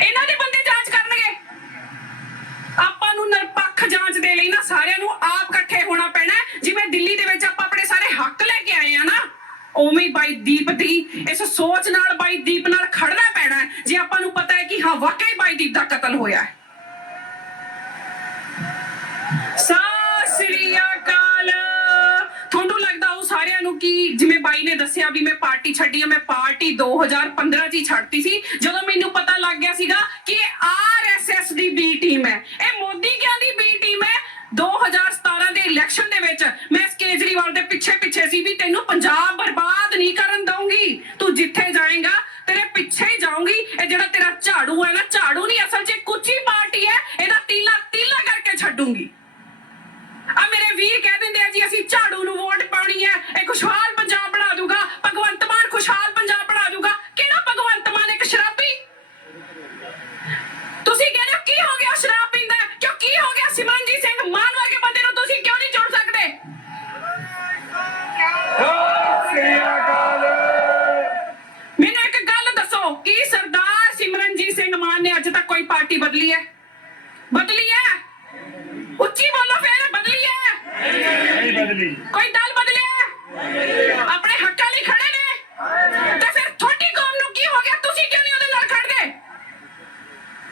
ਇਹਨਾਂ ਦੇ ਬੰਦੇ ਜਾਂਚ ਕਰਨਗੇ। ਆਪਾਂ ਨੂੰ ਨਿਰਪੱਖ ਜਾਂਚ ਦੇ ਲਈ ਨਾ ਸਾਰਿਆਂ ਨੂੰ ਆਪ ਇਕੱਠੇ ਹੋਣਾ ਪੈਣਾ। ਜਿਵੇਂ ਦਿੱਲੀ ਦੇ ਵਿੱਚ ਆਪਾਂ ਆਪਣੇ ਸਾਰੇ ਹੱਕ ਲੈ ਕੇ ਆਏ ਆ ਨਾ, ਉਵੇਂ ਬਾਈ ਦੀਪ ਦੀ ਇਸ ਸੋਚ ਨਾਲ ਬਾਈ ਦੀਪ ਨਾਲ ਖੜਨਾ ਪੈਣਾ ਜੇ ਆਪਾਂ ਨੂੰ ਪਤਾ ਹੈ ਕਿ ਹਾਂ ਵਾਕਈ ਬਾਈ ਦੀਪ ਦਾ ਕਤਲ ਹੋਇਆ ਹੈ। ਸਤਿ ਸ੍ਰੀ ਅਕਾਲ। ਤੁਹਾਨੂੰ ਲੱਗਦਾ ਉਹ ਸਾਰਿਆਂ ਨੂੰ ਕਿ ਜਿਵੇਂ ਬਾਈ ਨੇ ਦੱਸਿਆ ਵੀ ਮੈਂ ਪਾਰਟੀ ਛੱਡੀ ਆ, ਮੈਂ ਪਾਰਟੀ 2015 ਚ ਹੀ ਛੱਡਤੀ ਸੀ ਜਦੋਂ ਮੈਨੂੰ ਪਤਾ ਲੱਗ ਗਿਆ ਸੀਗਾ ਕਿ RSS ਦੀ B ਟੀਮ ਹੈ। ਇਹ ਮੋਦੀ ਕਿਆਂ ਦੀ B ਟੀਮ ਹੈ। 2017 ਦੇ ਇਲੈਕਸ਼ਨ ਦੇ ਵਿੱਚ ਮੈਂ ਕੇਜਰੀਵਾਲ ਦੇ ਪਿੱਛੇ ਸੀ ਵੀ ਤੈਨੂੰ ਪੰਜਾਬ ਬਰਬਾਦ ਨਹੀਂ ਕਰਨ ਦਊਂਗੀ, ਤੂੰ ਜਿੱਥੇ ਜਾਏਗਾ ਤੇਰੇ ਪਿੱਛੇ ਹੀ ਜਾਊਂਗੀ। ਇਹ ਜਿਹੜਾ ਤੇਰਾ ਝਾੜੂ ਹੈ ਨਾ, ਝਾੜੂ ਨਹੀਂ ਅਸਲ 'ਚ ਕੁੱਚੀ ਪਾਰਟੀ ਹੈ, ਇਹਦਾ ਤੀਲਾ ਕਰਕੇ ਛੱਡੂੰਗੀ। ਆ ਮੇਰੇ ਵੀਰ ਕਹਿ ਦਿੰਦੇ ਆ ਜੀ ਅਸੀਂ ਝਾੜੂ ਨੂੰ ਵੋਟ ਪਾਉਣੀ ਹੈ, ਇਹ ਖੁਸ਼ਹਾਲ ਪੰਜਾਬ ਬਣਾ ਦੂਗਾ, ਭਗਵੰਤ ਮਾਨ ਖੁਸ਼ਹਾਲ ਪੰਜਾਬ ਬਣਾ ਦੂਗਾ। ਕਿਹੜਾ ਭਗਵੰਤ ਮਾਨ? ਇੱਕ ਸ਼ਰਾਬੀ। ਤੁਸੀਂ ਕਹਿੰਦੇ ਹੋ ਕੀ ਹੋ ਗਿਆ ਸ਼ਰਾਬ ਪੀਂਦਾ, ਕਿਉਂ ਕੀ ਹੋ ਗਿਆ? ਸਿਮਰਨਜੀਤ ਸਿੰਘ ਮਾਨ ਵਰਗੇ ਬੰਦੇ ਨੂੰ ਤੁਸੀਂ ਕਿਉਂ ਨਹੀਂ ਚੁਣ ਸਕਦੇ? ਮੈਨੂੰ ਇੱਕ ਗੱਲ ਦੱਸੋ, ਕੀ ਸਰਦਾਰ ਸਿਮਰਨਜੀਤ ਸਿੰਘ ਮਾਨ ਨੇ ਅੱਜ ਤੱਕ ਕੋਈ ਪਾਰਟੀ ਬਦਲੀ ਹੈ? ਬਦਲੀ ਹੈ? ਉੱਚੀ ਬੋਲੋ ਫਿਰ। ਬਦਲੀ ਹੈ? ਨਹੀਂ ਬਦਲੀ। ਕੋਈ ਦਲ ਬਦਲਿਆ? ਆਪਣੇ ਹੱਕਾਂ ਲਈ ਖੜੇ ਨੇ ਤੇ ਫਿਰ ਤੁਹਾਡੀ ਕੌਮ ਨੂੰ ਕੀ ਹੋ ਗਿਆ? ਤੁਸੀਂ ਕਿਉਂ ਨਹੀਂ ਉਹਦੇ ਨਾਲ ਖੜਦੇ?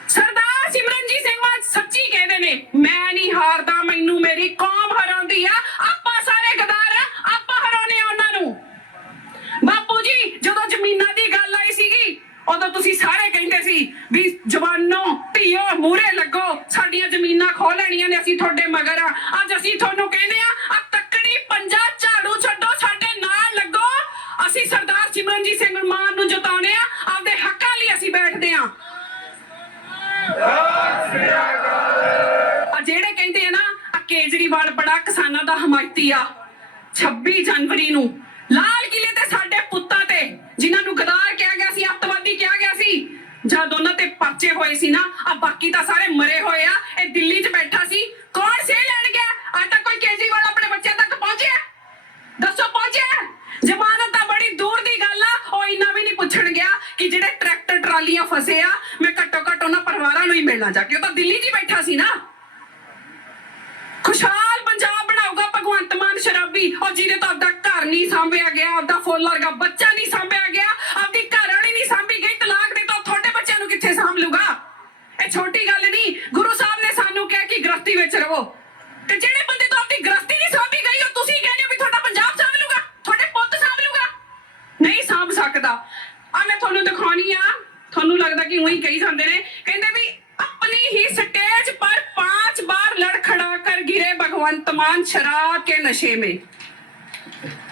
ਸਰਦਾਰ ਸਿਮਰਨਜੀਤ ਸਿੰਘ ਮਾਨ ਸੱਚੀ ਕਹਿੰਦੇ ਨੇ, ਮੈਂ ਨਹੀਂ ਹਾਰਦਾ, ਮੈਨੂੰ ਮੇਰੀ ਕੌਮ ਹਰਾਉਂਦੀ ਆ। ਆਪਾਂ ਸਾਰੇ ਗਦਾਰ ਆ, ਆਪਾਂ ਹਰਾਉਣੇ ਆ ਉਹਨਾਂ ਨੂੰ। ਬਾਪੂ ਜੀ ਜਦੋਂ ਜ਼ਮੀਨਾਂ ਦੀ ਗੱਲ ਆਈ ਸੀਗੀ ਉਦੋਂ ਤੁਸੀਂ ਸਾਰੇ ਕਹਿੰਦੇ ਸੀ ਵੀ ਜਵਾਨੋ ਧੀਓ ਮੂਹਰੇ ਲੱਗੋ, ਸਾਡੀਆਂ ਜ਼ਮੀਨਾਂ ਖੋਹ ਲੈਣੀਆਂ ਨੇ, ਅਸੀਂ ਤੁਹਾਡੇ ਮਗਰ ਆ। ਅੱਜ ਅਸੀਂ ਤੁਹਾਨੂੰ ਕਹਿੰਦੇ ਆ ਤੱਕੜੀ ਪੰਜਾ ਝਾੜੂ ਛੱਡੋ, ਸਾਡੇ ਨਾਲ ਲੱਗੋ। ਅਸੀਂ ਸਰਦਾਰ ਸਿਮਰਨਜੀਤ ਸਿੰਘ ਮਾਨ ਨੂੰ ਜਿਤਾਉਣੇ ਆ, ਆਪਦੇ ਹੱਕਾਂ ਲਈ ਅਸੀਂ ਬੈਠਦੇ ਆ। ਜਿਹੜੇ ਕਹਿੰਦੇ ਆ ਨਾ ਕੇਜਰੀਵਾਲ ਬੜਾ ਕਿਸਾਨਾਂ ਦਾ ਹਮਾਇਤੀ ਆ, 26 ਜਨਵਰੀ ਨੂੰ ਲਾਲ ਕਿਲੇ ਤੇ ਸਾਡੇ ਪੁੱਤਾਂ ਤੇ ਜਿਨ੍ਹਾਂ ਨੂੰ ਗਦਾਰ ਕਿਹਾ ਗਿਆ ਸੀ, ਅੱਤਵਾਦੀ ਕਿਹਾ ਗਿਆ ਸੀ, ਜਦ ਉਹਨਾਂ ਤੇ ਪਰਚੇ ਹੋਏ ਸੀ ਨਾ, ਆ ਬਾਕੀ ਤਾਂ ਸਾਰੇ ਮਰੇ ਹੋਏ ਆ। ਇਹ ਦਿੱਲੀ 'ਚ ਬੈਠਾ ਸੀ, ਕੌਣ ਸਹਿ ਲੈਣ ਗਿਆ? ਅੱਜ ਤੱਕ ਕੋਈ ਕੇਜਰੀਵਾਲ ਆਪਣੇ ਬੱਚਿਆਂ ਤੱਕ ਪਹੁੰਚਿਆ? ਦੱਸੋ ਪਹੁੰਚਿਆ? ਜ਼ਮਾਨਤ ਤਾਂ ਬੜੀ ਦੂਰ ਦੀ ਗੱਲ ਆ। ਉਹ ਇੰਨਾ ਵੀ ਨਹੀਂ ਪੁੱਛਣ ਗਿਆ ਕਿ ਜਿਹੜੇ ਟਰੈਕਟਰ ਟਰਾਲੀਆਂ ਫਸੇ ਆ, ਮੈਂ ਘੱਟੋ ਘੱਟ ਉਹਨਾਂ ਪਰਿਵਾਰਾਂ ਨੂੰ ਹੀ ਮਿਲਣਾ ਜਾ ਕੇ। ਉਹ ਤਾਂ ਦਿੱਲੀ 'ਚ ਹੀ ਬੈਠਾ ਸੀ ਨਾ। ਖੁਸ਼ਹਾਲ ਪੰਜਾਬ ਬਣਾਊਗਾ ਭਗਵੰਤ ਮਾਨ ਸ਼ਰਾਬੀ, ਉਹ ਜਿਹਦੇ ਤੋਂ ਆਪਦਾ ਘਰ ਨਹੀਂ ਸਾਂਭਿਆ ਗਿਆ, ਆਪਦਾ ਫੁੱਲ ਵਰਗਾ ਬੱਚਾ ਨਹੀਂ ਸਾਂਭਿਆ ਗਿਆ, ਆਪਦੀ ਘਰ ਵਾਲੀ ਨਹੀਂ ਸਾਂਭੀ ਗਈ, ਤਲਾਕ ਦੇ ਤੋਂ ਤੁਹਾਡੇ ਬੱਚਿਆਂ ਨੂੰ ਕਿੱਥੇ ਸਾਂਭ ਲੂਗਾ? ਇਹ ਛੋਟੀ ਗੱਲ ਨਹੀਂ। ਗੁਰੂ ਸਾਹਿਬ ਨੇ ਸਾਨੂੰ ਕਿਹਾ ਕਿ ਗ੍ਰਸਤੀ ਵਿੱਚ ਰਹੋ, ਤੇ ਜਿਹੜੇ ਬੰਦੇ ਤੋਂ ਆਪਦੀ ਗ੍ਰਸਤੀ ਨਹੀਂ ਸਾਂਭੀ ਗਈ ਉਹ ਤੁਸੀਂ ਕਹਿੰਦੇ ਹੋ ਵੀ ਤੁਹਾਡਾ ਪੰਜਾਬ ਸਾਂਭ ਲੂਗਾ, ਤੁਹਾਡੇ ਪੁੱਤ ਸਾਂਭ ਲੂਗਾ? ਨਹੀਂ ਸਾਂਭ ਸਕਦਾ। ਆ ਮੈਂ ਤੁਹਾਨੂੰ ਦਿਖਾਉਣੀ ਆ, ਤੁਹਾਨੂੰ ਲੱਗਦਾ ਕਿ ਉਹੀ ਕਹੀ ਜਾਂਦੇ ਨੇ। ਕਹਿੰਦੇ ਵੀ अपनी ही स्टेज पर 5 बार लड़खड़ा कर गिरे भगवंत मान शराब के नशे में।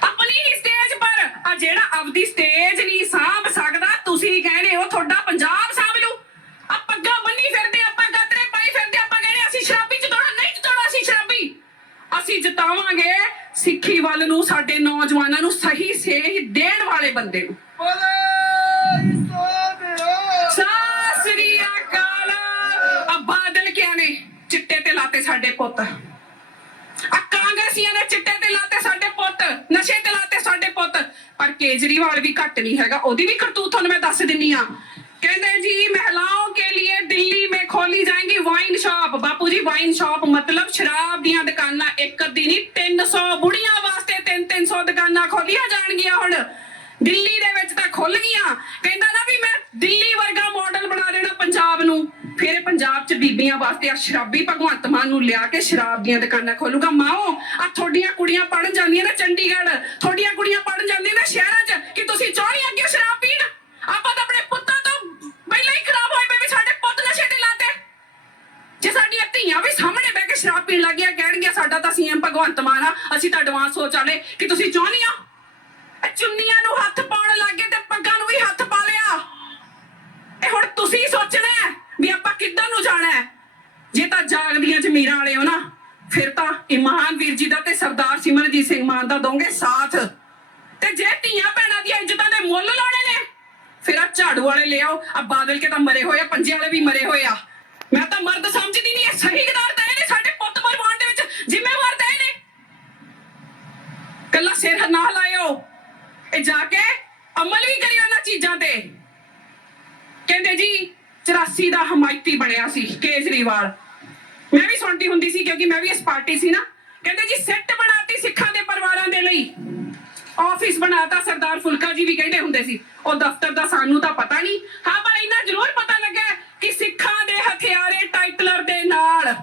अपनी ही स्टेज पर आ जेड़ा अपनी स्टेज नहीं सांभ सकदा, तुसी कहने हो थोड़ा पंजाब सांभ लू। आ पग्गा बन्नी फिरदे, आपां गातरे पाई फिरदे, आपां कहने असीं शराबी जिताउणा, नहीं जिताउणा असीं शराबी। असीं जितावांगे सिੱਖੀ ਵੱਲ ਨੂੰ, ਸਾਡੇ ਨੌਜਵਾਨਾਂ ਨੂੰ ਸਹੀ ਸੇਧ ਦੇਣ ਵਾਲੇ ਬੰਦੇ ਨੂੰ। ਸਤਿ ਸ੍ਰੀ ਅਕਾਲ। ਬਾਦਲ ਕਿਆ ਨੇ ਚਿੱਟੇ ਤੇ ਲਾਤੇ ਸਾਡੇ ਪੁੱਤ, ਆ ਕਾਂਗਰਸੀਆਂ ਨੇ ਚਿੱਟੇ ਤੇ ਲਾਤੇ ਸਾਡੇ ਪੁੱਤ, ਨਸ਼ੇ ਤੇ ਲਾਤੇ ਸਾਡੇ ਪੁੱਤ। ਪਰ ਕੇਜਰੀਵਾਲ ਵੀ ਘੱਟ ਨਹੀਂ ਹੈਗਾ, ਉਹਦੀ ਵੀ ਕਰਤੂਤ ਤੁਹਾਨੂੰ ਮੈਂ ਦੱਸ ਦਿੰਨੀ ਆ। कहते जी महिलाओं के लिए दिल्ली में खोली जाएंगी वाइन शॉप। बापू जी वाइन शॉप मतलब शराब ਦੀਆਂ ਦੁਕਾਨਾਂ, ਇੱਕ ਦੀ ਨਹੀਂ 300 ਬੁੜੀਆਂ ਵਾਸਤੇ 300 ਦੁਕਾਨਾਂ ਖੋਲੀਆਂ ਜਾਣਗੀਆਂ ਹੁਣ ਦਿੱਲੀ ਦੇ ਵਿੱਚ ਤਾਂ ਖੁੱਲ ਗਈਆਂ। ਕਹਿੰਦਾ ਨਾ ਵੀ ਮੈਂ ਦਿੱਲੀ ਵਰਗਾ ਮਾਡਲ ਬਣਾ ਦੇਣਾ ਪੰਜਾਬ ਨੂੰ। ਫਿਰ ਪੰਜਾਬ 'ਚ ਬੀਬੀਆਂ ਵਾਸਤੇ ਆ ਸ਼ਰਾਬੀ ਭਗਵੰਤ ਮਾਨ ਨੂੰ ਲਿਆ ਕੇ ਸ਼ਰਾਬ ਦੀਆਂ ਦੁਕਾਨਾਂ ਖੋਲੂਗਾ। ਮਾਓ ਆ ਤੁਹਾਡੀਆਂ ਕੁੜੀਆਂ ਪੜਨ ਜਾਂਦੀਆਂ ਨੇ ਚੰਡੀਗੜ੍ਹ, ਤੁਹਾਡੀਆਂ ਕੁੜੀਆਂ ਪੜਨ ਜਾਂਦੀਆਂ ਨੇ ਸ਼ਹਿਰਾਂ 'ਚ, ਕਿ ਤੁਸੀਂ ਚਾਹੁੰਦੀਆਂ ਕਿ ਸ਼ਰਾਬ ਪੀਣ? ਆਪਾਂ ਤਾਂ ਆਪਣੇ ਪੁੱਤਾਂ ਤੋਂ ਪਹਿਲਾਂ ਹੀ ਖਰਾਬ ਹੋਏ ਪਏ, ਸਾਡੇ ਪੁੱਤ ਨਸ਼ੇ ਤੇ ਲਾਤੇ। ਜੇ ਸਾਡੀਆਂ ਧੀਆਂ ਵੀ ਸਾਹਮਣੇ ਬਹਿ ਕੇ ਸ਼ਰਾਬ ਪੀਣ ਲੱਗ ਗਿਆ, ਕਹਿਣਗੇ ਸਾਡਾ ਤਾਂ ਸੀਐਮ ਭਗਵੰਤ ਮਾਨ ਆ, ਅਸੀਂ ਤਾਂ ਐਡਵਾਂਸ ਸੋਚ ਵਾਲੇ, ਕਿ ਤੁਸੀਂ ਚਾਹੁੰਦੀਆਂ ਚੁੰਨੀਆਂ ਨੂੰ ਹੱਥ ਪਾਉਣ ਲੱਗੇ ਤੇ ਪੱਗਾਂ ਨੂੰ ਵੀ ਹੱਥ ਪਾ ਲਿਆ। ਇਹ ਹੁਣ ਤੁਸੀਂ ਸੋਚਣਾ ਹੈ ਵੀ ਆਪਾਂ ਕਿੱਧਰ ਨੂੰ ਜਾਣਾ ਹੈ। ਜੇ ਤਾਂ ਜਾਗਦੀਆਂ ਜ਼ਮੀਰਾਂ ਵਾਲੇ ਹੋ ਨਾ, ਫਿਰ ਤਾਂ ਇਮਾਨ ਵੀਰ ਜੀ ਦਾ ਤੇ ਸਰਦਾਰ ਸਿਮਰਨਜੀਤ ਸਿੰਘ ਮਾਨ ਦਾ ਦੋਗੇ ਸਾਥ। ਤੇ ਜੇ ਧੀਆਂ ਭੈਣਾਂ ਦੀਆਂ ਇੱਜ਼ਤਾਂ ਦੇ ਮੁੱਲ ਲਾਉਣੇ ਨੇ, ਫਿਰ ਆ ਝਾੜੂ ਵਾਲੇ ਲਿਆਓ। ਆ ਬਾਦਲ ਕੇ ਤਾਂ ਮਰੇ ਹੋਏ ਆ, ਪੰਜੇ ਵਾਲੇ ਵੀ ਮਰੇ ਹੋਏ ਆ। ਮੈਂ ਤਾਂ ਮਰਦ ਸਮਝਦੀ ਨਹੀਂ, ਇਹ ਸਹੀ ਗਦਾਰ ਤਾਂ ਇਹਨੇ ਸਾਡੇ ਪੁੱਤ ਮਰਵਾਉਣ ਦੇ ਵਿੱਚ ਜ਼ਿੰਮੇਵਾਰ ਤਾਂ ਇਹਨੇ। ਕੱਲਾ ਸਿਰ ਨਾ ਲਾਇਓ, ਇਹ ਜਾ ਕੇ ਅਮਲ ਵੀ ਕਰਿਓ ਇਹਨਾਂ ਚੀਜ਼ਾਂ ਤੇ। ਕਹਿੰਦੇ ਜੀ 84 84 ਦਾ ਹਮਾਇਤੀ ਬਣਿਆ ਸੀ ਕੇਜਰੀਵਾਲ। ਮੈਂ ਵੀ ਸੁਣਦੀ ਹੁੰਦੀ ਸੀ ਕਿਉਂਕਿ ਮੈਂ ਵੀ ਇਸ ਪਾਰਟੀ ਸੀ ਨਾ। ਕਹਿੰਦੇ ਜੀ ਸਿੱਟ ਬਣਾਤੀ ਸਿੱਖਾਂ ਦੇ ਪਰਿਵਾਰਾਂ ਦੇ ਲਈ, ਆਫਿਸ ਬਣਾਤਾ। ਸਰਦਾਰ ਫੁਲਕਾ ਜੀ ਵੀ ਕਹਿੰਦੇ ਹੁੰਦੇ ਸੀ। ਉਹ ਦਫ਼ਤਰ ਦਾ ਸਾਨੂੰ ਤਾਂ ਪਤਾ ਨਹੀਂ, ਹਾਂ ਪਰ ਇੰਨਾ ਜ਼ਰੂਰ ਪਤਾ ਲੱਗਾ ਕਿ ਸਿੱਖਾਂ ਦੇ ਹਥਿਆਰੇ ਟਾਈਟਲਰ ਦੇ ਨਾਲ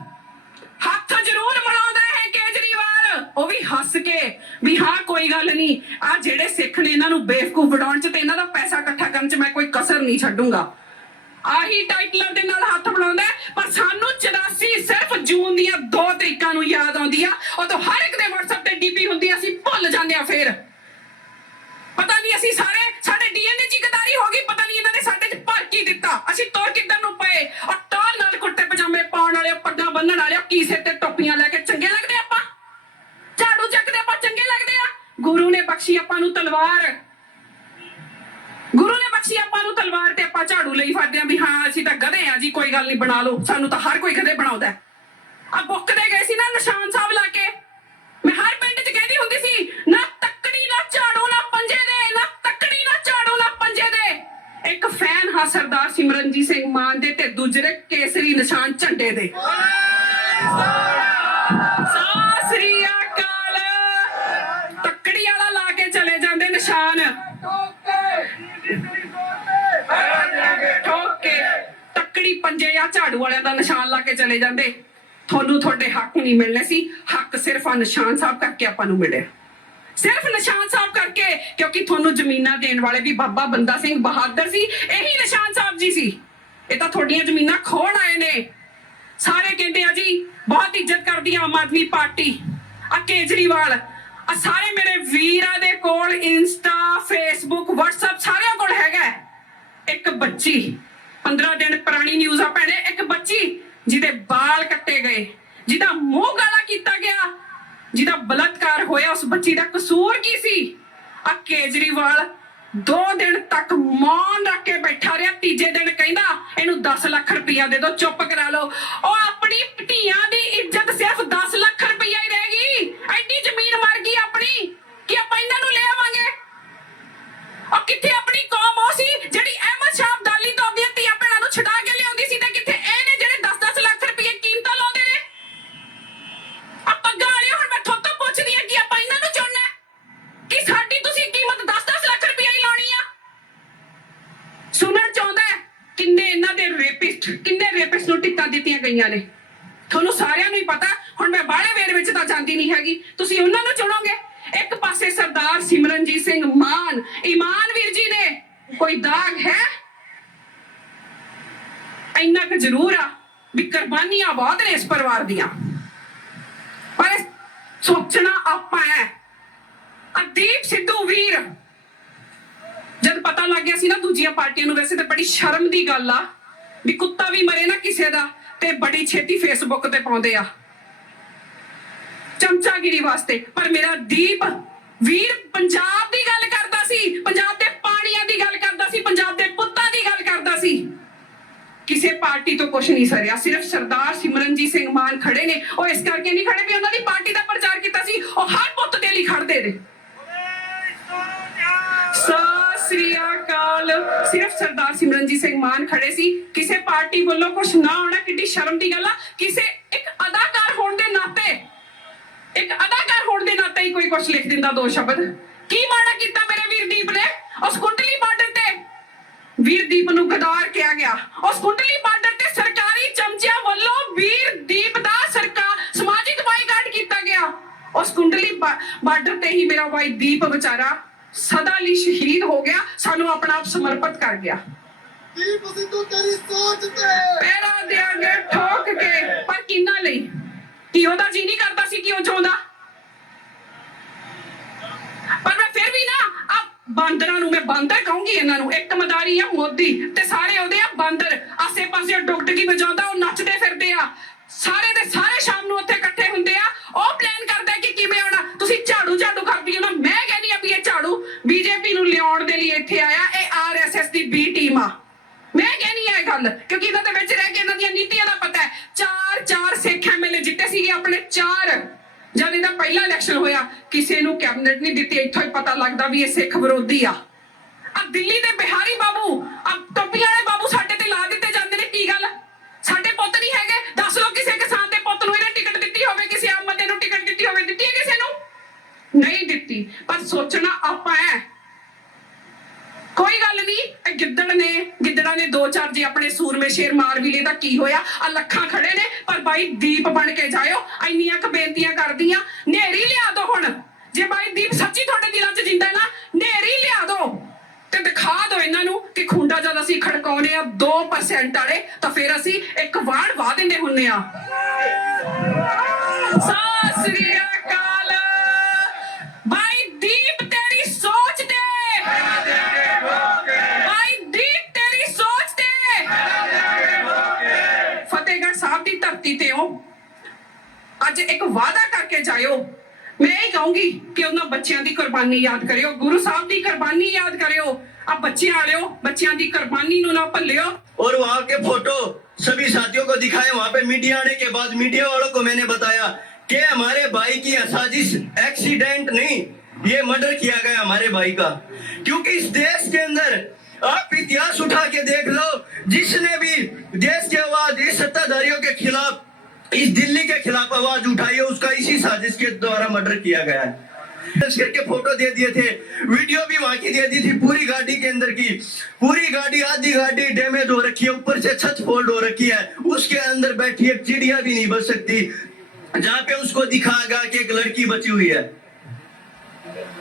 ਹੱਥ ਜ਼ਰੂਰ ਮਿਲਾਉਂਦਾ ਹੈ ਕੇਜਰੀਵਾਲ, ਉਹ ਵੀ ਹੱਸ ਕੇ ਵੀ ਹਾਂ ਕੋਈ ਗੱਲ ਨਹੀਂ, ਆ ਜਿਹੜੇ ਸਿੱਖ ਨੇ ਇਹਨਾਂ ਨੂੰ ਬੇਵਕੂਫ ਬਣਾਉਣ ਚ ਤੇ ਇਹਨਾਂ ਦਾ ਪੈਸਾ ਇਕੱਠਾ ਕਰਨ ਚ ਮੈਂ ਕੋਈ ਕਸਰ ਨਹੀਂ ਛੱਡੂੰਗਾ। ਆਹੀ ਟਾਈਟਲਰ ਦੇ ਨਾਲ ਹੱਥ ਮਿਲਾਉਂਦਾ। ਪਰ ਸਾਨੂੰ 84 ਸਿਰਫ ਜੂਨ ਦੀਆਂ 2 ਤਰੀਕਾਂ ਨੂੰ ਯਾਦ ਆਉਂਦੀ ਆ। ਉਦੋਂ ਹਰ ਇੱਕ ਦੇ WhatsApp ਤੇ ਡੀਪੀ ਹੁੰਦੀ ਆ, ਅਸੀਂ ਭੁੱਲ ਜਾਂਦੇ ਆ। ਫਿਰ ਪਤਾ ਨਹੀਂ ਅਸੀਂ ਸਾਡੇ DNA ਚ ਗਦਾਰੀ ਹੋ ਗਈ, ਪਤਾ ਨਹੀਂ ਇਹਨਾਂ ਨੇ ਸਾਡੇ ਚ ਭਰ ਕੀ ਦਿੱਤਾ, ਅਸੀਂ ਤੁਰ ਕਿੱਧਰ ਨੂੰ ਪਏ। ਔਰ ਟੌਰ ਨਾਲ ਕੁੜਤੇ ਪਜਾਮੇ ਪਾਉਣ ਵਾਲੇ, ਪੱਗਾਂ ਬੰਨਣ ਵਾਲੇ, ਕੀ ਸਿਰ ਤੇ ਟੋਪੀਆਂ ਲੈ ਕੇ ਚੰਗੇ ਲੱਗਦੇ ਆਪਾਂ, ਝਾੜੂ ਚੱਕਦੇ ਆਪਾਂ ਚੰਗੇ ਲੱਗਦੇ ਆ। ਗੁਰੂ ਨੇ ਬਖਸ਼ੀ ਆਪਾਂ ਨੂੰ ਤਲਵਾਰ, ਗੁਰੂ ਨੇ ਬਖਸ਼ੀ ਆਪਾਂ ਨੂੰ ਤਲਵਾਰ ਤੇ ਆਪਾਂ ਝਾੜੂ ਲਈ ਫਿਰਦੇ ਆ ਵੀ ਹਾਂ ਅਸੀਂ ਤਾਂ ਗਧੇ ਆ ਜੀ, ਕੋਈ ਗੱਲ ਨਹੀਂ ਬਣਾ ਲਓ, ਸਾਨੂੰ ਤਾਂ ਹਰ ਕੋਈ ਗਧੇ ਬਣਾਉਂਦਾ। ਆ ਬੁੱਕਦੇ ਗਏ ਸੀ ਨਾ ਨਿਸ਼ਾਨ ਸਾਹਿਬ ਲਾ ਕੇ, ਮੈਂ ਹਰ ਪਿੰਡ 'ਚ ਕਹਿੰਦੀ ਹੁੰਦੀ ਸੀ ਨਾ ਤੱਕੜੀ ਨਾ ਝਾੜੂ ਨਾ ਪੰਜੇ ਦੇ, ਨਾ ਤੱਕੜੀ ਨਾ ਝਾੜੂ ਨਾ ਪੰਜੇ ਦੇ। ਇੱਕ ਫੈਨ ਹਾਂ ਸਰਦਾਰ ਸਿਮਰਨਜੀਤ ਸਿੰਘ ਮਾਨ ਦੇ ਤੇ ਦੂਜੇ ਕੇਸਰੀ ਨਿਸ਼ਾਨ ਝੰਡੇ ਦੇ। ਸਤਿ ਸ੍ਰੀ ਅਕਾਲ। ਤੱਕੜੀ ਵਾਲਾ ਲਾ ਕੇ ਚਲੇ ਜਾਂਦੇ ਨਿਸ਼ਾਨ, ਠੋਕ ਕੇ ਤੱਕੜੀ ਪੰਜੇ ਜਾਂ ਝਾੜੂ ਵਾਲਿਆਂ ਦਾ ਨਿਸ਼ਾਨ ਲਾ ਕੇ ਚਲੇ ਜਾਂਦੇ। ਤੁਹਾਨੂੰ ਤੁਹਾਡੇ ਹੱਕ ਨਹੀਂ ਮਿਲਣੇ ਸੀ, ਹੱਕ ਸਿਰਫ ਆ ਨਿਸ਼ਾਨ ਸਾਹਿਬ ਕਰਕੇ ਆਪਾਂ ਨੂੰ ਮਿਲੇ, ਸਿਰਫ ਨਿਸ਼ਾਨ ਸਾਹਿਬ ਕਰਕੇ। ਕਿਉਂਕਿ ਤੁਹਾਨੂੰ ਜ਼ਮੀਨਾਂ ਦੇਣ ਵਾਲੇ ਵੀ ਬਾਬਾ ਬੰਦਾ ਸਿੰਘ ਬਹਾਦਰ ਸੀ, ਇਹੀ ਨਿਸ਼ਾਨ ਸਾਹਿਬ ਜੀ ਸੀ। ਇਹ ਤਾਂ ਤੁਹਾਡੀਆਂ ਜ਼ਮੀਨਾਂ ਖੋਣ ਆਏ ਨੇ। ਸਾਰੇ ਕਹਿੰਦੇ ਆ ਜੀ ਬਹੁਤ ਇੱਜ਼ਤ ਕਰਦੀ ਆ ਆਮ ਆਦਮੀ ਪਾਰਟੀ। ਆ ਕੇਜਰੀਵਾਲ, ਆ ਸਾਰੇ ਮੇਰੇ ਵੀਰਾਂ ਦੇ ਕੋਲ ਇੰਸਟਾ, ਫੇਸਬੁੱਕ, WhatsApp ਸਾਰਿਆਂ ਕੋਲ ਹੈਗਾ। ਇੱਕ ਬੱਚੀ 15 ਦਿਨ ਪੁਰਾਣੀ ਨਿਊਜ਼ ਆ ਭੈਣੇ, ਇੱਕ ਬੱਚੀ ਜਿਹਦੇ ਬਾਲ ਕੱਟੇ ਗਏ, ਜਿਹਦਾ ਮੂੰਹ ਕਾਲਾ ਕੀਤਾ ਗਿਆ, ਜਿਹਦਾ ਬਲਾਤਕਾਰ ਹੋਇਆ, ਉਸ ਬੱਚੀ ਦਾ ਕਸੂਰ ਕੀ ਸੀ? ਆ ਕੇਜਰੀਵਾਲ 2 ਦਿਨ ਤੱਕ ਮੌਨ ਰੱਖ ਕੇ ਬੈਠਾ ਰਿਹਾ। ਤੀਜੇ ਦਿਨ ਕਹਿੰਦਾ ਇਹਨੂੰ 10 ਲੱਖ ਰੁਪਇਆ ਦੇ ਦਿਓ, ਚੁੱਪ ਕਰਾ ਲਓ। ਉਹ ਆਪਣੀ ਧੀਆਂ ਦੀ ਇੱਜ਼ਤ ਸਿਰਫ 10 ਲੱਖ ਰੁਪਇਆ ਹੀ ਰਹਿ ਗਈ। ਐਡੀ ਜ਼ਮੀਨ ਮਰ ਗਈ ਆਪਣੀ ਕਿ ਆਪਾਂ ਇਹਨਾਂ ਨੂੰ ਲੈ ਆਵਾਂਗੇ। ਉਹ ਕਿੱਥੇ ਆਪਣੀ ਕੌਮ ਉਹ ਸੀ ਜਿਹੜੀ ਅਹਿਮਦ ਸ਼ਾਹ ਅਬਦਾਲੀ ਤੋਂ ਆਪਣੀਆਂ ਧੀਆਂ ਭੈਣਾਂ ਨੂੰ ਛੁਡਾ ਕੇ ਲਿਆਉਂਦੀ ਸੀ, ਤੇ ਕਿੱਥੇ ਇਹ ਨੇ ਜਿਹੜੇ 10-10 ਲੱਖ ਰੁਪਏ ਕੀਮਤਾਂ ਲਾਉਂਦੇ ਨੇ। ਆ ਪੱਗਾਂ ਵਾਲੇ, ਹੁਣ ਮੈਂ ਤੁਹਾਡੇ ਤੋਂ ਪੁੱਛਦੀ ਆ ਕਿ ਆਪਾਂ ਇਹਨਾਂ ਨੂੰ ਚੁਣਨਾ ਕਿ ਸਾਡੀ ਤੁਸੀਂ ਕੀਮਤ 10-10 ਲੱਖ ਰੁਪਏ ਹੀ ਲਾਉਣੀ ਆ? ਸੁਣਨ ਚਾਹੁੰਦਾ ਕਿੰਨੇ ਇਹਨਾਂ ਦੇ ਰੇਪਿਸਟ, ਕਿੰਨੇ ਰੇਪਿਸਟ ਨੂੰ ਟਿਕਟਾਂ ਦਿੱਤੀਆਂ ਗਈਆਂ ਨੇ, ਤੁਹਾਨੂੰ ਸਾਰਿਆਂ ਨੂੰ ਹੀ ਪਤਾ। ਹੁਣ ਮੈਂ ਬਾਹਲੇ ਵੇਰ ਵਿੱਚ ਤਾਂ ਜਾਂਦੀ ਨਹੀਂ ਹੈਗੀ, ਤੁਸੀਂ ਉਹਨਾਂ ਨੂੰ ਚੁਣੋਗੇ। ਇੱਕ ਪਾਸੇ ਸਰਦਾਰ ਸਿਮਰਨਜੀਤ ਸਿੰਘ ਮਾਨ, ਇਮਾਨ ਵੀਰ ਜੀ ਨੇ ਕੋਈ ਦਾਗ ਹੈ? ਇੰਨਾ ਕੁ ਜ਼ਰੂਰ ਆ ਵੀ ਕੁਰਬਾਨੀਆਂ ਬਹੁਤ ਨੇ ਇਸ ਪਰਿਵਾਰ ਦੀਆਂ, ਪਰ ਸੋਚਣਾ ਆਪਾਂ ਹੈ। ਦੀਪ ਸਿੱਧੂ ਵੀਰ, ਜਦ ਪਤਾ ਲੱਗ ਗਿਆ ਸੀ ਨਾ ਦੂਜੀਆਂ ਪਾਰਟੀਆਂ ਨੂੰ, ਵੈਸੇ ਤਾਂ ਬੜੀ ਸ਼ਰਮ ਦੀ ਗੱਲ ਆ ਵੀ ਕੁੱਤਾ ਵੀ ਮਰੇ ਨਾ ਕਿਸੇ ਦਾ ਤੇ ਬੜੀ ਛੇਤੀ ਫੇਸਬੁੱਕ ਤੇ ਪਾਉਂਦੇ ਆ ਚਮਚਾਗਿਰੀ ਵਾਸਤੇ। ਪਰ ਮੇਰਾ ਦੀਪ ਵੀਰ ਪੰਜਾਬ ਦੀ ਗੱਲ ਕਰਦਾ ਸੀ, ਪੰਜਾਬ ਦੇ ਪਾਣੀਆਂ ਦੀ ਗੱਲ ਕਰਦਾ ਸੀ, ਪੰਜਾਬ ਦੇ ਪੁੱਤਾਂ ਦੀ ਗੱਲ ਕਰਦਾ ਸੀ। ਕਿਸੇ ਪਾਰਟੀ ਤੋਂ ਕੁਛ ਨਹੀਂ ਸਰਿਆ, ਸਿਰਫ ਸਰਦਾਰ ਸਿਮਰਨਜੀਤ ਸਿੰਘ ਮਾਨ ਖੜੇ ਨੇ। ਉਹ ਇਸ ਕਰਕੇ ਨਹੀਂ ਖੜੇ ਵੀ ਉਹਨਾਂ ਦੀ ਪਾਰਟੀ ਦਾ ਪ੍ਰਚਾਰ ਕੀਤਾ ਸੀ, ਉਹ ਹਰ ਪੁੱਤ ਦੇ ਲਈ ਖੜਦੇ ਨੇ। ਸਤਿ ਸ੍ਰੀ ਅਕਾਲ। ਸਿਰਫ ਸਰਦਾਰ ਸਿਮਰਨਜੀਤ ਸਿੰਘ ਮਾਨ ਖੜੇ ਸੀ। ਕਿਸੇ ਪਾਰਟੀ ਵੱਲੋਂ ਕੁਛ ਨਾ ਹੋਣਾ ਕਿੱਡੀ ਸ਼ਰਮ ਦੀ ਗੱਲ ਆ। ਕਿਸੇ ਇੱਕ ਅਦਾਕਾਰ ਹੋਣ ਦੇ ਨਾਤੇ, ਇੱਕ ਅਦਾਕਾਰ ਹੋਣ ਦੇ ਨਾਤੇ ਹੀ ਕੋਈ ਕੁਛ ਲਿਖ ਦਿੰਦਾ 2 ਸ਼ਬਦ। ਕੀ ਮਾੜਾ ਕੀਤਾ ਮੇਰੇ ਵੀਰਦੀਪ ਨੇ? ਉਸ ਕੁੰਡਲੀ ਬਾਰਡਰ ਤੇ ਵੀਰਦੀਪ ਨੂੰ ਗਦਾਰ ਕਿਹਾ ਗਿਆ। ਉਸ ਕੁੰਡਲੀ ਬਾਰਡਰ ਤੇ ਸਰਕਾਰੀ ਚਮਚਿਆਂ ਵੱਲੋਂ ਵੀਰਦੀਪ ਦਾ ਸਮਾਜਿਕ ਬਾਈਕਾਟ ਕੀਤਾ ਗਿਆ। ਉਸ ਕੁੰਡਲੀ ਬਾਰਡਰ ਤੇ ਹੀ ਮੇਰਾ ਭਾਈ ਦੀਪ ਵਿਚਾਰਾ ਸਦਾ ਲਈ ਸ਼ਹੀਦ ਹੋ ਗਿਆ, ਸਾਨੂੰ ਆਪਣਾ ਆਪ ਸਮਰਪਿਤ ਕਰ ਗਿਆ। ਦੀਪ ਸਿੱਧੂ ਤੇਰੀ ਸੋਚ ਤੇ ਪੈਰਾਂ ਦੇ ਅੱਗੇ ਠੋਕ ਕੇ, ਪਰ ਕਿੰਨਾ ਲਈ? ਕਿ ਉਹਦਾ ਜੀ ਨਹੀਂ ਕਰਦਾ ਸੀ ਕਿ ਉਹ ਚਾਹੁੰਦਾ। ਪਰ ਮੈਂ ਫਿਰ ਵੀ ਨਾ ਆ ਬਾਂਦਰਾਂ ਨੂੰ, ਮੈਂ ਬਾਂਦਰ ਕਹੂੰਗੀ ਇਹਨਾਂ ਨੂੰ, ਇੱਕ ਮਦਾਰੀ ਆ ਮੋਦੀ ਤੇ ਸਾਰੇ ਉਹਦੇ ਆ ਬਾਂਦਰ। ਆਸੇ ਪਾਸੇ ਡੁਗਡੁਗੀ ਵਜਾਉਂਦਾ, ਉਹ ਨੱਚਦੇ ਫਿਰਦੇ ਆ, ਸਾਰੇ ਦੇ ਸਾਰੇ ਸ਼ਾਮ ਨੂੰ ਉੱਥੇ ਇਕੱਠੇ ਹੁੰਦੇ ਆ। ਉਹ ਪਲਾਨ ਕਰਦਾ ਕਿ ਕਿਵੇਂ ਆਉਣਾ। ਤੁਸੀਂ ਝਾੜੂ ਕਰਦੀ ਹੋ ਨਾ, ਮੈਂ ਕਹਿੰਦੀ ਆ ਵੀ ਇਹ ਝਾੜੂ ਬੀਜੇਪੀ ਨੂੰ ਲਿਆਉਣ ਦੇ ਲਈ ਇੱਥੇ ਆਇਆ। ਇਹ RSS ਦੀ B ਟੀਮ ਆ, ਮੈਂ ਕਹਿੰਦੀ ਆ ਇਹ ਗੱਲ, ਕਿਉਂਕਿ ਇਹਨਾਂ ਦੇ ਵਿੱਚ ਰਹਿ ਕੇ ਇਹਨਾਂ ਦੀਆਂ ਨੀਤੀਆਂ ਦਾ ਪਤਾ ਹੈ। 4 ਸਿੱਖ MLA ਜਿੱਤੇ ਸੀਗੇ ਆਪਣੇ 4। ਜਦ ਇਹਦਾ ਪਹਿਲਾ ਇਲੈਕਸ਼ਨ ਹੋਇਆ ਕਿਸੇ ਨੂੰ ਕੈਬਨਿਟ ਨਹੀਂ ਦਿੱਤੀ। ਇੱਥੋਂ ਹੀ ਪਤਾ ਲੱਗਦਾ ਵੀ ਇਹ ਸਿੱਖ ਵਿਰੋਧੀ ਆ। ਦਿੱਲੀ ਦੇ ਬਿਹਾਰੀ ਬਾਬੂ, ਟੋਪੀਆਂ ਵਾਲੇ ਬਾਬੂ ਸਾਡੇ ਤੇ ਲਾ ਦਿੱਤੇ ਜਾਂਦੇ ਨੇ। ਕੀ ਜੇ ਆਪਣੇ ਸੂਰਮੇ ਸ਼ੇਰ ਮਾਰ ਵੀ ਲਏ ਤਾਂ ਕੀ ਹੋਇਆ? ਆ ਲੱਖਾਂ ਖੜੇ ਨੇ, ਪਰ ਬਾਈ ਦੀਪ ਬਣ ਕੇ ਜਾਇਓ। ਇੰਨੀਆਂ ਕੁ ਬੇਨਤੀਆਂ ਕਰਦੀਆਂ, ਨੇਰੀ ਲਿਆ ਦੋ ਹੁਣ। ਜੇ ਬਾਈ ਦੀਪ ਸੱਚੀ ਤੁਹਾਡੇ ਦਿਲਾਂ 'ਚ ਜਿੰਦਾ ਨਾ, ਨੇਰੀ ਲਿਆ ਦੋ ਤੇ ਦਿਖਾ ਦੋ ਇਹਨਾਂ ਨੂੰ ਕਿ ਖੁੰਡਾ ਜਦ ਅਸੀਂ ਖੜਕਾਉਨੇ ਆ 2% ਵਾਲੇ, ਤਾਂ ਫਿਰ ਅਸੀਂ ਇੱਕ ਵਾਰ ਵਾਹ ਦਿੰਦੇ ਹੁੰਨੇ ਆ। ਸਤਿ ਸ੍ਰੀ ਅਕਾਲ। ਬਾਈ ਦੀਪ ਤੇਰੀ ਸੋਚ ਤੇ, ਬਾਈ ਦੀਪ ਤੇਰੀ ਸੋਚ ਤੇ। ਫਤਿਹਗੜ੍ਹ ਸਾਹਿਬ ਦੀ ਧਰਤੀ ਤੇ ਹੋ, ਅੱਜ ਇੱਕ ਵਾਅਦਾ ਕਰਕੇ ਜਾਇਓ। मैं यही कहूंगी कि उन्होंने बच्चों की कुर्बानी याद करियो, गुरु साहब की कुर्बानी याद करियो। अब बच्चे आलियो, बच्चों की कुर्बानी नु ना भुलियो। और वहाँ के फोटो सभी साथियों को दिखाए। वहाँ पे मीडिया आने के बाद मीडिया वालों को मैंने बताया कि हमारे भाई की साजिश, एक्सीडेंट नहीं, ये मर्डर किया गया हमारे भाई का। क्योंकि इस देश के अंदर आप इतिहास उठा के देख लो, जिसने भी देश के आवाज इस सत्ताधारियों के खिलाफ, इस दिल्ली के खिलाफ आवाज उठाई है, उसका इसी साजिश के द्वारा मर्डर किया गया है। करके फोटो दे दिए थे, वीडियो भी वहां की दे दी थी, पूरी गाड़ी के अंदर की। पूरी गाड़ी, आधी गाड़ी डैमेज हो रखी है, ऊपर से छत फोल्ड हो रखी है, उसके अंदर बैठी एक चिड़िया भी नहीं बच सकती, जहाँ पे उसको दिखाएगा कि एक लड़की बची हुई है।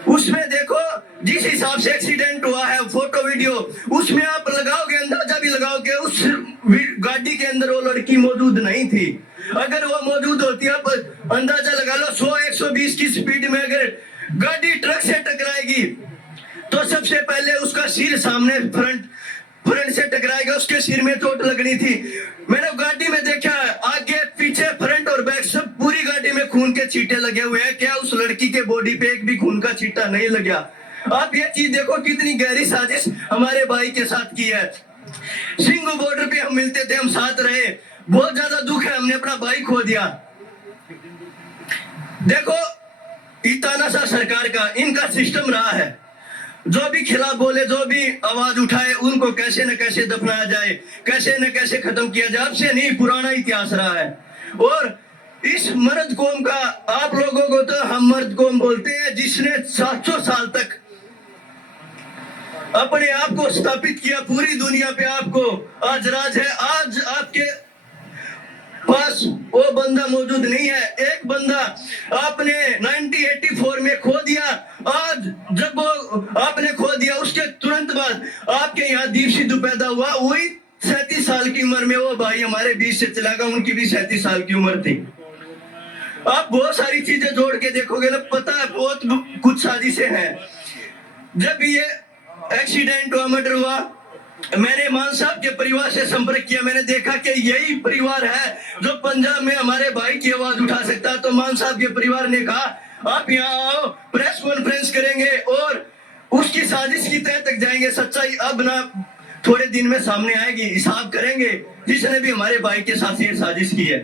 उसमें देखो जिस हिसाब से एक्सीडेंट हुआ है, फोटो वीडियो, उसमें आप लगाओगे, अंदाजा भी लगाओगे, उस गाड़ी के अंदर वो लड़की मौजूद नहीं थी। अगर वो मौजूद होती है, आप अंदाजा लगा लो 100-120 की स्पीड में अगर गाड़ी ट्रक से टकराएगी तो सबसे पहले उसका सिर सामने फ्रंट से टकराएगा, उसके सिर में चोट लगनी थी। मैंने गाड़ी में देखा, आगे पीछे फ्रंट और बैक सब पूरी गाड़ी में खून के छींटे लगे हुए हैं। क्या उस लड़की के बॉडी पे एक भी खून का छींटा नहीं लगा? आप ये चीज देखो कितनी गहरी साजिश हमारे भाई के साथ की है। सिंगू बॉर्डर पे हम मिलते थे, हम साथ रहे, बहुत ज्यादा दुख है, हमने अपना भाई खो दिया। देखो तानाशाह सरकार का, इनका सिस्टम रहा है, जो भी खिलाफ बोले, जो भी आवाज उठाए, उनको कैसे न कैसे दफनाया जाए, कैसे न कैसे खत्म किया जाए। अब से नहीं, पुराना इतिहास रहा है। और इस मर्द कौम का, आप लोगों को तो हम मर्द कौम बोलते हैं, जिसने 700 साल तक अपने आप को स्थापित किया, पूरी दुनिया पे आपको आज राज है। आज आपके पास वो बंदा मौजूद नहीं है। एक बंदा आपने 1984 में खो दिया। आज जब वो आपने खो दिया, उसके तुरंत बाद आपके यहाँ दीप सिद्धू पैदा हुआ। वही 37 साल की उम्र में वो भाई हमारे बीच से चला गया, उनकी भी 37 साल की उम्र थी। आप बहुत सारी चीजें जोड़ के देखोगे ना, पता है बहुत कुछ साजिशें हैं। जब ये एक्सीडेंट हुआ, मर्डर हुआ, मैंने मान साहब के परिवार से संपर्क किया। मैंने देखा कि यही परिवार है जो पंजाब में हमारे भाई की आवाज उठा सकता है। तो मान साहब के परिवार ने कहा आप यहाँ आओ, प्रेस कॉन्फ्रेंस करेंगे और उसकी साजिश की तह तक जाएंगे। सच्चाई अब ना थोड़े दिन में सामने आएगी, हिसाब करेंगे जिसने भी हमारे भाई के साथ ये साजिश की है।